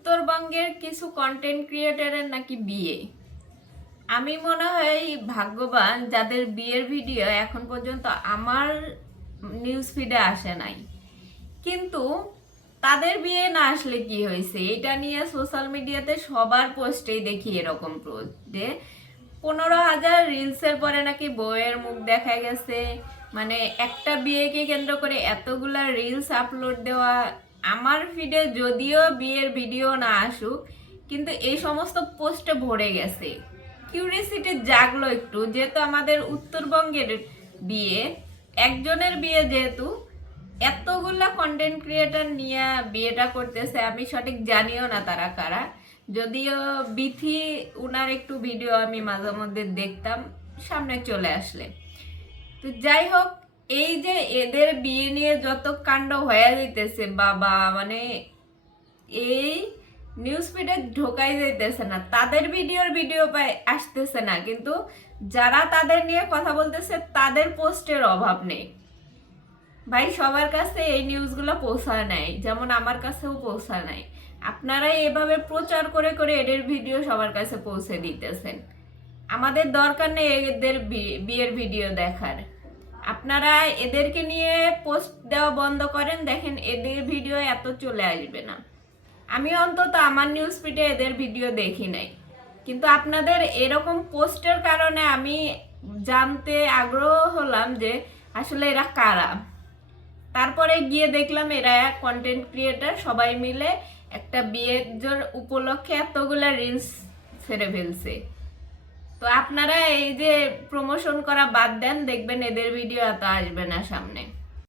উত্তরবঙ্গের কিছু কন্টেন্ট ক্রিয়েটরের নাকি বিয়ে। আমি মনে হয় ভাগ্যবান যাদের বিয়ের ভিডিও এখন পর্যন্ত আমার নিউজ ফিডে আসে নাই। কিন্তু তাদের বিয়ে না আসলে কি হয়েছে, এটা নিয়ে সোশ্যাল মিডিয়াতে সবার পোস্টেই দেখি এরকম পোস্ট যে 15,000 রিলসের পরে নাকি বউয়ের মুখ দেখা গেছে। মানে একটা বিয়েকে কেন্দ্র করে এতগুলা রিলস আপলোড দেওয়া। আমার ফিডে যদিও বিয়ের ভিডিও না আসুক, কিন্তু এই সমস্ত পোস্টে ভরে গেছে। কিউরিয়াসিটি জাগলো একটু, যেহেতু আমাদের উত্তরবঙ্গের বিয়ে, একজনের বিয়ে, যেহেতু এতগুলা কন্টেন্ট ক্রিয়েটর নিয়ে বিয়েটা করতেছে, আমি সঠিক জানিও না তারা কারা। যদিও বিথি উনার একটু ভিডিও আমি মাঝে মধ্যে দেখতাম সামনে চলে আসলে। তো যাই হোক, এই যে এদের বিয়ে নিয়ে যত কাণ্ড হয়ে যাইতেছে বাবা, মানে এই নিউজ ফিডে ঢোকাই যাইতেছে না, তাদের ভিডিও পায় আসতেছে না, কিন্তু যারা তাদের নিয়ে কথা বলতেছে তাদের পোস্টের অভাব নেই। ভাই, সবার কাছে এই নিউজগুলো পৌঁছায় নাই, যেমন আমার কাছেও পৌঁছায় নাই। আপনারাই এভাবে প্রচার করে করে এদের ভিডিও সবার কাছে পৌঁছে দিতেছেন। আমাদের দরকার নেই এদের বিয়ের ভিডিও দেখার। আপনারা এদেরকে নিয়ে পোস্ট দেওয়া বন্ধ করেন, দেখেন এদের ভিডিও এত চলে আসবে না। আমি অন্তত আমার নিউজ ফিডে এদের ভিডিও দেখি নাই, কিন্তু আপনাদের এরকম পোস্টের কারণে আমি জানতে আগ্রহ হলাম যে আসলে এরা কারা। তারপরে গিয়ে দেখলাম এরা কন্টেন্ট ক্রিয়েটর, সবাই মিলে একটা বিয়ের উপলক্ষে এতগুলা রিলস ছেড়ে ফেলছে। তো আপনারা এই যে প্রমোশন করা বাদ দেন, দেখবেন এদের ভিডিও এত আসবে না সামনে।